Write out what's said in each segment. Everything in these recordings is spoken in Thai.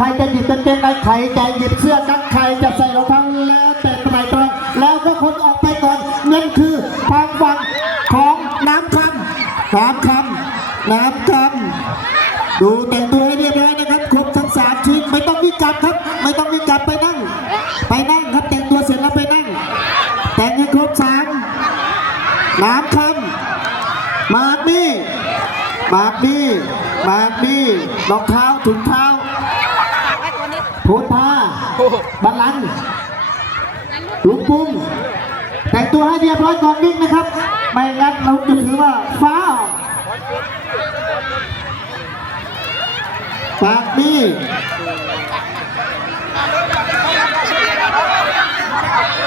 ใครจะหยิบกางเกงในใครจะหยิบเสื้อกั๊กใครจะใส่รองเท้าแล้วแต่ใครตรงแล้วก็คนออกไปก่อนนั่นคือทางฝั่งของน้ำคำน้ำคำน้ำคำดูแต่งตัวให้เรียบร้อยนะครับครบทั้งสามชิ้นไม่ต้องวิ่งกลับครับ ไม่ต้องวิ่งกลับไปนั่ง ไปนั่งครับแต่งตัวเสร็จแล้วไปนั่ง แต่งให้ครบสามน้ำคำมาดนี่มาดนี่มาดนี่รองเท้าถุงเท้า โพธผ้าบัลลังก์ลุงปุ้งแต่งตัวให้เรียบร้อยก่อนวิ่งนะครับ ไม่งั้นเราจะถือว่าฟ้าวปากนี่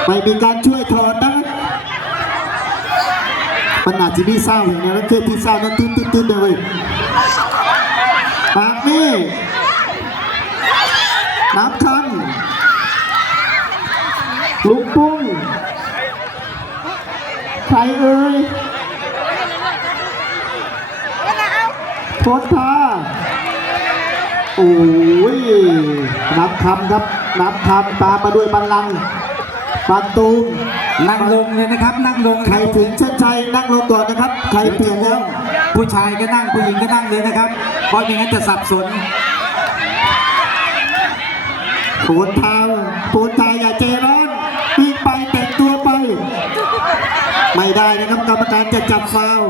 ไม่มีการช่วยถอดนะมันอาจจะมีเศร้าอย่างนี้แล้วเจอที่เศร้านั้นตื้นตื้นตื้นเลยปากนี่ น้ำคันลูกปุ้งใครเอ่ยโพธาโอ้ย นับคำครับ นับคำตามมาด้วยบัลลังก์ประตูมนั่งลงเลยนะครับ นั่งลงใครถึงเส้นชัยนั่งลงก่อนนะครับ ใครเปลี่ยนแล้ว ผู้ชายก็นั่งผู้หญิงก็นั่งเลยนะครับ เพราะไม่งั้นจะสับสน ปวดทางปวดใจอย่าเจร้อนวิ่งไปแต่งตัวไป ไม่ได้นะครับกรรมการจะจับฟาว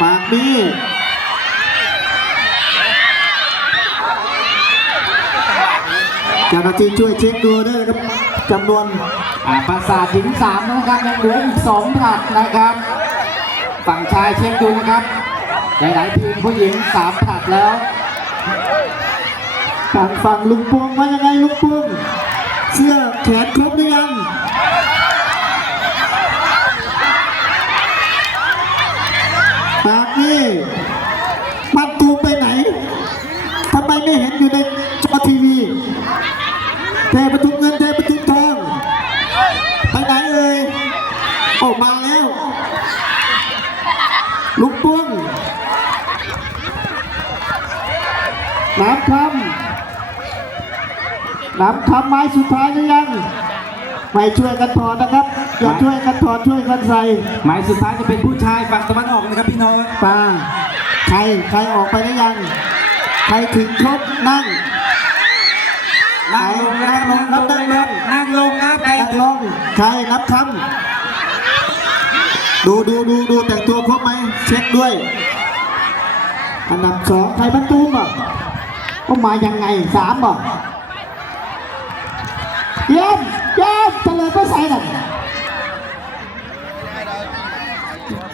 ปากนี้เจ้าหน้าที่ช่วยเช็คดูด้วยนะครับจำนวนอ่าปราสาทหินสามนะครับยังเหลืออีกสองผลัดนะครับ ฝั่งชายเช็คดูนะครับหลายๆทีมผู้หญิงสามผลัดแล้ว ทางฝั่งลุงพวงว่ายังไงลุงพวงเสื้อแขนครบหรือยังปากนี่มันตูมไปไหนทำไมไม่เห็นอยู่ในจอทีวีเทปทุมเงินเทปทุมทองไปไหนเอ่ยออกมาแล้ว ลุงพวงน้ำคำ น้ำคำไม้สุดท้ายหรือยังไม่ช่วยกันถอดนะครับ อย่าช่วยกันถอดช่วยกันใส่หมายสุดท้ายจะเป็นผู้ชายฝั่งตะวันออกนะครับพี่น้องปลาใครใครออกไปหรือยัง ใครถึงครบนั่งนั่งลงนะครับนั่งลงครับนั่งลงครับใครนั่งลงใครนับคำดูดูดูดูแต่งตัวครบไหมเช็คด้วยอันดับสองใครบรรทุมอะก็มายังไงสามอะเยี่ยมเยี่ยมเลยไปใส่หน่อย